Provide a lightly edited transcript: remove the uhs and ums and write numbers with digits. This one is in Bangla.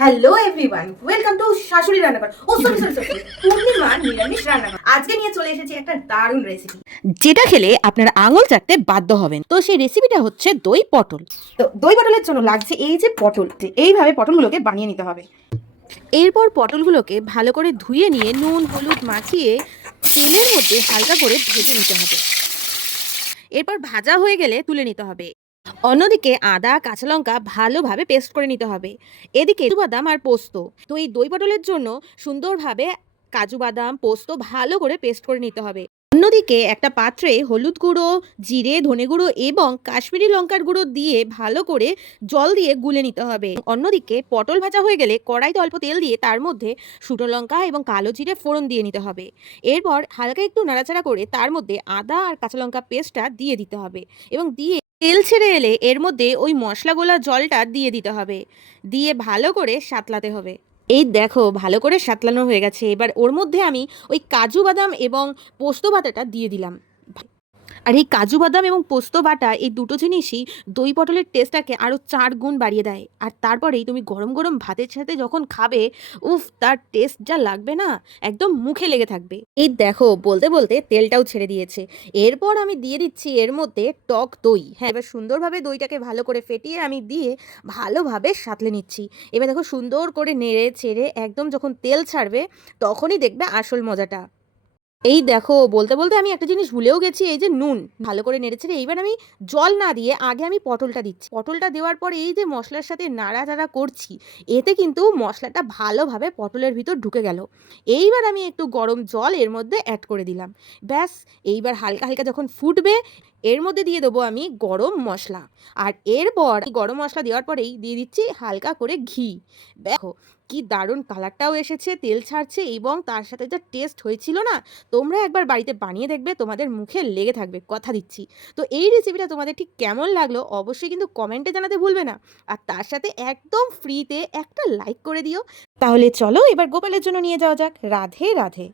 হ্যালো এভরিওয়ান, ওয়েলকাম টু শাশুড়ি রান্নাঘর। ও সরি সরি সরি, পূর্ণিমার নিরামিষ রান্নাঘর। আজকে নিয়ে চলে এসেছি একটা দারুণ রেসিপি, যেটা খেলে আপনার আঙুল চাটতে বাধ্য হবেন। তো সেই রেসিপিটা হচ্ছে দই পটল। তো দই পটলের জন্য লাগছে এই যে পটল। এইভাবে পটলগুলোকে বানিয়ে নিতে হবে। এরপর পটলগুলোকে ভালো করে ধুয়ে নিয়ে নুন হলুদ মাখিয়ে তেলের মধ্যে হালকা করে ভেজে নিতে হবে। এরপর ভাজা হয়ে গেলে তুলে নিতে হবে। অন্যদিকে আদা কাঁচা লঙ্কা ভালোভাবে পেস্ট করে নিতে হবে। এদিকে কাজু বাদাম আর পোস্ত, তো এই দই পটলের জন্য সুন্দরভাবে কাজু বাদাম পোস্ত ভালো করে পেস্ট করে নিতে হবে। অন্যদিকে একটা পাত্রে হলুদ গুঁড়ো জিরে ধনে গুঁড়ো এবং কাশ্মীরি লঙ্কার গুঁড়ো দিয়ে ভালো করে জল দিয়ে গুলে নিতে হবে। অন্যদিকে পটল ভাজা হয়ে গেলে কড়াইতে অল্প তেল দিয়ে তার মধ্যে শুকনো লঙ্কা এবং কালো জিরে ফোড়ন দিয়ে নিতে হবে। এরপর হালকা একটু নাড়াচাড়া করে তার মধ্যে আদা আর কাঁচা লঙ্কা পেস্টটা দিয়ে দিতে হবে এবং দিয়ে তেল ছেড়ে এলে এর মধ্যে ওই মশলা গোলা জলটা দিয়ে দিতে হবে। দিয়ে ভালো করে সাঁতলাতে হবে। এই দেখো ভালো করে সাঁতলানো হয়ে গেছে। এবার ওর মধ্যে আমি ওই কাজু বাদাম এবং পোস্ত বাটাটা দিয়ে দিলাম। আর এই কাজু বাদাম এবং পোস্ত বাটা এই দুটো জিনিসই দই পটলের টেস্টটাকে আরও 4 গুণ বাড়িয়ে দেয়। আর তারপরেই তুমি গরম গরম ভাতের সাথে যখন খাবে, উফ, তার টেস্ট যা লাগবে না, একদম মুখে লেগে থাকবে। এই দেখো বলতে বলতে তেলটাও ছেড়ে দিয়েছে। এরপর আমি দিয়ে দিচ্ছি এর মধ্যে টক দই। হ্যাঁ, এবার সুন্দরভাবে দইটাকে ভালো করে ফেটিয়ে আমি দিয়ে ভালোভাবে সাঁতলে নিচ্ছি। এবার দেখো সুন্দর করে নেড়ে চেড়ে একদম যখন তেল ছাড়বে তখনই দেখবে আসল মজাটা। এই দেখো বলতে বলতে আমি একটা জিনিস ভুলেও গেছি, এই যে নুন ভালো করে নেড়েছে। এইবার আমি জল না দিয়ে আগে আমি পটলটা দিচ্ছি। পটলটা দেওয়ার পর এই যে মশলার সাথে নাড়াচাড়া করছি, এতে কিন্তু মশলাটা ভালোভাবে পটলের ভিতর ঢুকে গেল। এইবার আমি একটু গরম জল এর মধ্যে অ্যাড করে দিলাম। ব্যাস, এইবার হালকা হালকা যখন ফুটবে এর মধ্যে দিয়ে দেবো আমি গরম মশলা। আর এরপর গরম মশলা দেওয়ার পরেই দিয়ে দিচ্ছি হালকা করে ঘি। দেখো কি দারুণ কালারটাও এসেছে, তেল ছাড়ছে এবং তার সাথে যা টেস্ট হয়েছিল না, তোমরা একবার বাড়িতে বানিয়ে দেখবে, তোমাদের মুখে লেগে থাকবে, কথা দিচ্ছি। তো এই রেসিপিটা তোমাদের ঠিক কেমন লাগলো অবশ্যই কিন্তু কমেন্টে জানাতে ভুলবে না। আর তার সাথে একদম ফ্রিতে একটা লাইক করে দিও। তাহলে চলো এবার গোপালের জন্য নিয়ে যাওয়া যাক। রাধে রাধে।